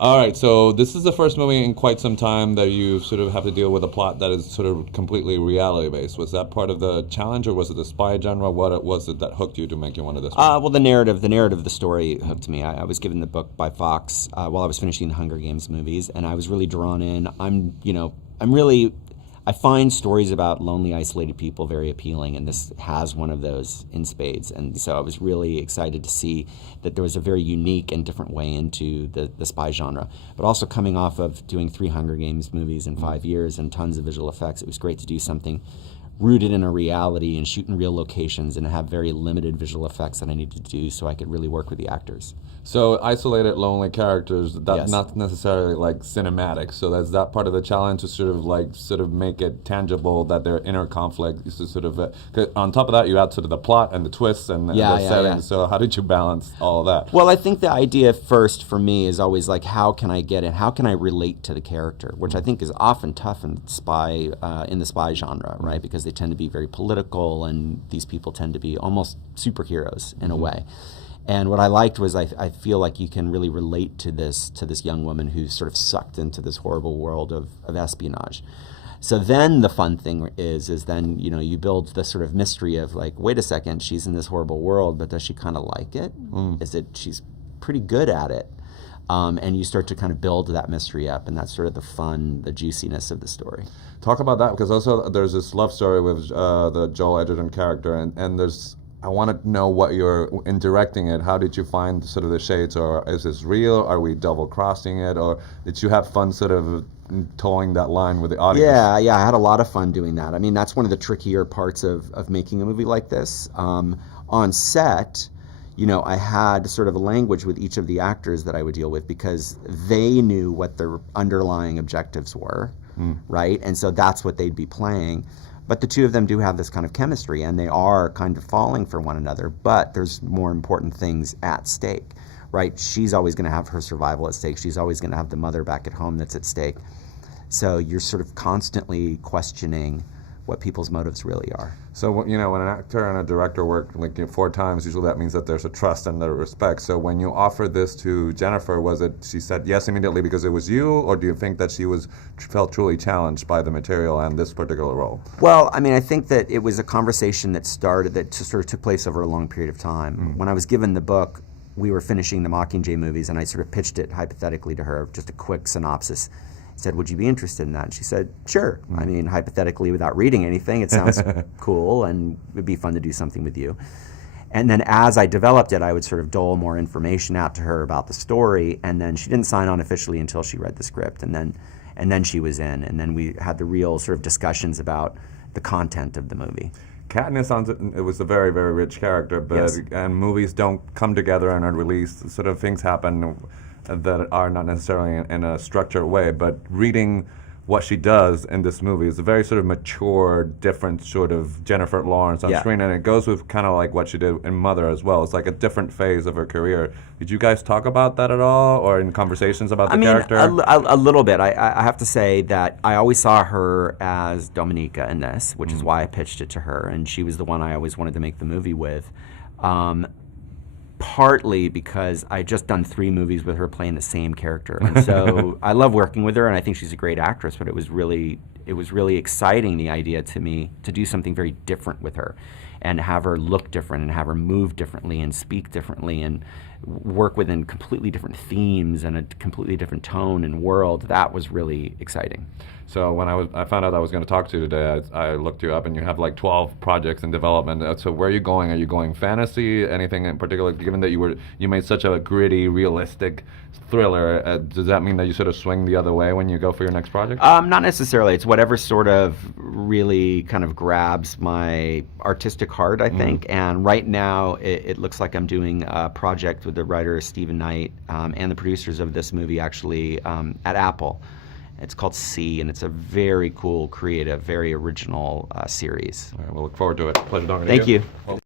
All right, so this is the first movie in quite some time that you sort of have to deal with a plot that is sort of completely reality based. Was that part of the challenge, or was it the spy genre? What was it that hooked you to make you want to this one? Well, the narrative of the story hooked me. I was given the book by Fox while I was finishing the Hunger Games movies, and I was really drawn in. I find stories about lonely, isolated people very appealing, and this has one of those in spades. And so I was really excited to see that there was a very unique and different way into the spy genre. But also coming off of doing 3 Hunger Games movies in 5 years and tons of visual effects, it was great to do something rooted in a reality and shoot in real locations and have very limited visual effects that I needed to do so I could really work with the actors. So isolated, lonely characters, that Yes. not necessarily like cinematic. So that's that part of the challenge to sort of make it tangible that their inner conflict is to sort of. 'Cause on top of that, you add sort of the plot and the twists and the setting. Yeah. So how did you balance all of that? Well, I think the idea first for me is always like, how can I get it? How can I relate to the character? Which I think is often tough in the spy genre, right? Because they tend to be very political, and these people tend to be almost superheroes in a way. And what I liked was I feel like you can really relate to this young woman who's sort of sucked into this horrible world of espionage. So then the fun thing is then you build this sort of mystery of like, wait a second, she's in this horrible world, but does she kind of like it? Is it she's pretty good at it? And you start to kind of build that mystery up, and that's sort of the fun, the juiciness of the story. Talk about that, because also there's this love story with the Joel Edgerton character, and there's. I want to know what you're in directing it. How did you find sort of the shades, or is this real? Are we double crossing it, or did you have fun sort of towing that line with the audience? Yeah, I had a lot of fun doing that. I mean, that's one of the trickier parts of making a movie like this. On set, I had sort of a language with each of the actors that I would deal with because they knew what their underlying objectives were, right? And so that's what they'd be playing. But the two of them do have this kind of chemistry, and they are kind of falling for one another, but there's more important things at stake, right? She's always going to have her survival at stake. She's always going to have the mother back at home that's at stake. So you're sort of constantly questioning what people's motives really are. So when an actor and a director work like 4 times, usually that means that there's a trust and a respect. So when you offered this to Jennifer, was it she said yes immediately because it was you, or do you think that she felt truly challenged by the material and this particular role? Well, I mean, I think that it was a conversation that sort of took place over a long period of time. When I was given the book, we were finishing the Mockingjay movies, and I sort of pitched it hypothetically to her, just a quick synopsis. Said, would you be interested in that? And she said, sure. I mean, hypothetically, without reading anything, it sounds cool, and it'd be fun to do something with you. And then as I developed it, I would sort of dole more information out to her about the story, and then she didn't sign on officially until she read the script, and then she was in, and then we had the real sort of discussions about the content of the movie. Katniss, it was a very, very rich character, but Yes. And movies don't come together and are released. Sort of things happen that are not necessarily in a structured way, but reading what she does in this movie is a very sort of mature, different sort of Jennifer Lawrence on screen, and it goes with kind of like what she did in Mother as well. It's like a different phase of her career. Did you guys talk about that at all, or in conversations about the character? A little bit. I have to say that I always saw her as Dominica in this, which is why I pitched it to her, and she was the one I always wanted to make the movie with. Partly because I just done 3 movies with her playing the same character, and so I love working with her, and I think she's a great actress. But it was really exciting, the idea to me, to do something very different with her, and have her look different, and have her move differently, and speak differently, and work within completely different themes and a completely different tone and world. That was really exciting. So when I found out I was going to talk to you today, I looked you up, and you have like 12 projects in development. So where are you going? Are you going fantasy? Anything in particular? Given that you made such a gritty, realistic thriller, does that mean that you sort of swing the other way when you go for your next project? Not necessarily. It's whatever sort of really kind of grabs my artistic heart, I think. And right now, it looks like I'm doing a project with the writer Stephen Knight and the producers of this movie, actually, at Apple. It's called C, and it's a very cool, creative, very original series. All right, we'll look forward to it. Pleasure talking to you. Thank you.